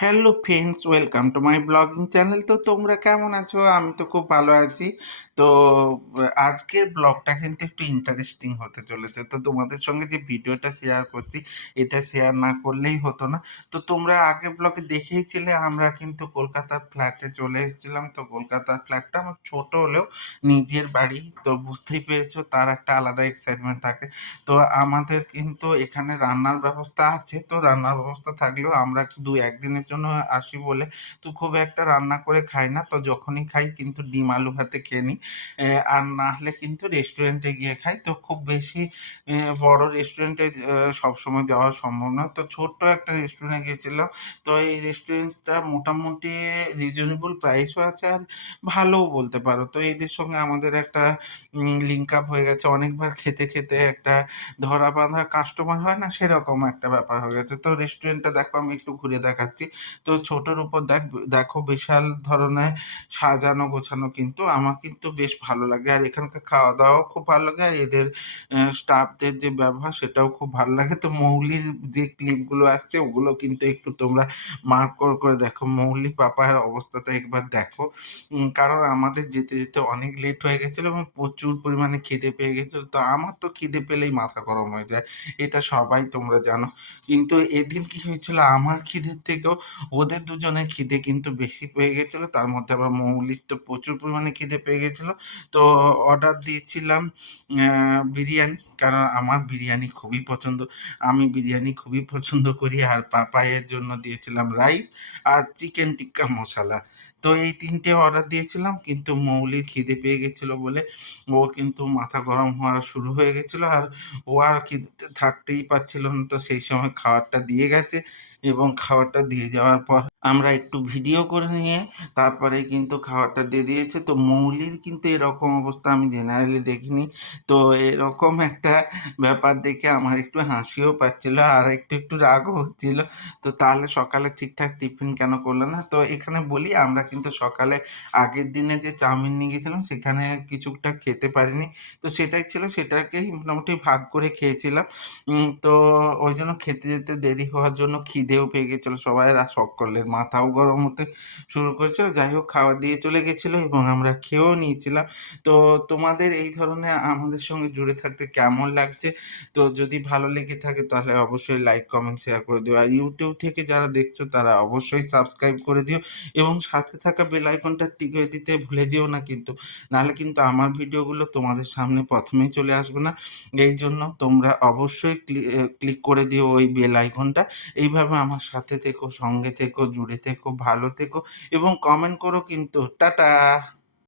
Hello friends, welcome to my blogging channel. তো তোমরা কেমন আছো? আমি তো খুব ভালো আছি। তো আজকের ব্লগটা কিন্তু একটু ইন্টারেস্টিং হতে চলেছে। তো তোমাদের সঙ্গে যে ভিডিওটা শেয়ার করছি, এটা শেয়ার না করলেই হতো না। তো তোমরা আগের ব্লগে দেখেইছিলে আমরা কিন্তু কলকাতার ফ্ল্যাটে চলে এসেছিলাম। তো কলকাতার ফ্ল্যাটটা আমার ছোট হলেও নিজের বাড়ি। তো বুঝতেই পেরেছো তার একটা আলাদা এক্সাইটমেন্ট থাকে। তো আমাদের কিন্তু এখানে রান্নার ব্যবস্থা আছে। তো রান্নার ব্যবস্থা থাকলেও আমরা ২-১ দিনের জন্য আসি বলে তো খুব একটা রান্না করে খাই না। তো যখনই খাই কিন্তু ডিম আলু ভাতে খেয়ে নিই। আর না হলে কিন্তু রেস্টুরেন্টে গিয়ে খাই। তো খুব বেশি বড় রেস্টুরেন্টে সবসময় যাওয়া সম্ভব না। তো ছোট্ট একটা রেস্টুরেন্টে গিয়েছিলাম। তো এই রেস্টুরেন্টটা মোটামুটি রিজনেবল প্রাইসও আছে আর ভালোও বলতে পারো। তো এদের সঙ্গে আমাদের একটা লিঙ্ক আপ হয়ে গেছে। অনেকবার খেতে, খেতে একটা ধরা বাঁধা কাস্টমার হয় না? সেরকম একটা ব্যাপার হয়ে গেছে। তো রেস্টুরেন্টটা দেখো আমি একটু ঘুরে দেখাচ্ছি। তো ছোটর উপর দেখো বিশাল ধরনের সাজানো গোছানো কিন্তু আমার কিন্তু বেশ ভালো লাগে। আর এখানকার খাওয়া-দাওয়াও খুব ভালো লাগে। আর এদের স্টাফদের যে ব্যবহার সেটাও খুব ভালো লাগে। তো মৌলির যে ক্লিপগুলো আসছে ওগুলো কিন্তু একটু তোমরা মার্ক করে দেখো। মৌলি পাপার অবস্থাটা একবার দেখো। কারণ আমাদের যেতে, যেতে অনেক লেট হয়ে গেছিল এবং প্রচুর পরিমাণে খিদে পেয়ে গেছিল। তো আমার তো খিদে পেলেই মাথা গরম হয়ে যায়। এটা সবাই তোমরা জানো। কিন্তু এদিন কি হয়েছিল আমার খিদের থেকেও ওদের দুজনের খিদে কিন্তু বেশি পেয়ে গেছিল। তার মধ্যে আবার মৌলির তো প্রচুর পরিমাণে খিদে পেয়ে গেছিল। তো অর্ডার দিয়েছিলাম বিরিয়ানি। কারণ আমার বিরিয়ানি খুবই পছন্দ। আমি বিরিয়ানি খুবই পছন্দ করি। আর পাপাইয়ের জন্য দিয়েছিলাম রাইস আর চিকেন টিক্কা মসালা। তো এই ৩ টে অর্ডার দিয়েছিলাম কিন্তু মৌলির খিদে পেয়ে গেছিল বলে ও কিন্তু মাথা গরম হওয়া শুরু হয়ে গেছিল। আর ও আর খিদেতে থাকতেই পারছিল না। তো সেই সময় খাবারটা দিয়ে গেছে এবং খাবারটা দিয়ে যাওয়ার পর আমরা একটু ভিডিও করে নিয়ে তারপরে কিন্তু খাবারটা দিয়ে দিয়েছে। তো মৌলির কিন্তু এরকম অবস্থা আমি জেনারেলি দেখিনি। তো এরকম একটা ব্যাপার দেখে আমার একটু হাসিও পাচ্ছিল আর একটু রাগও হচ্ছিল। তো তাহলে সকালে ঠিকঠাক টিফিন কেন করলে না? তো এখানে বলি আমরা কিন্তু সকালে আগের দিনে যে চাউমিন নিয়ে গেছিলাম সেখানে কিছুটা খেতে পারিনি। তো সেটাই ছিল সেটাকেই মোটামুটি ভাগ করে খেয়েছিলাম। তো ওইজন্য খেতে যেতে দেরি হওয়ার জন্য খিদেও পেয়ে গেছিল। সবাই সকলের মাথাও গরম হতে শুরু করেছিল। যাই হোক খাবার দিয়ে চলে গেছিল এবং আমরা খেয়েও নিয়েছিলাম। তো তোমাদের এই ধরনের আমাদের সঙ্গে জুড়ে থাকতে কেমন লাগছে? তো যদি ভালো লেগে থাকে তাহলে অবশ্যই লাইক, কমেন্ট, শেয়ার করে দিও। আর YouTube থেকে যারা দেখছো তারা অবশ্যই সাবস্ক্রাইব করে দিও এবং সাথে থাকা বেল আইকনটা টিপে দিতে ভুলে যেও না কিন্তু। নাহলে কিন্তু আমার ভিডিওগুলো তোমাদের সামনে ১ম এই চলে আসবে না। এইজন্য তোমরা অবশ্যই ক্লিক করে দিও ওই বেল আইকনটা। এইভাবে আমার সাথে থেকো, সঙ্গে থেকো, জুড়ে থেকো, ভালো থেকো এবং কমেন্ট করো কিন্তু। টাটা।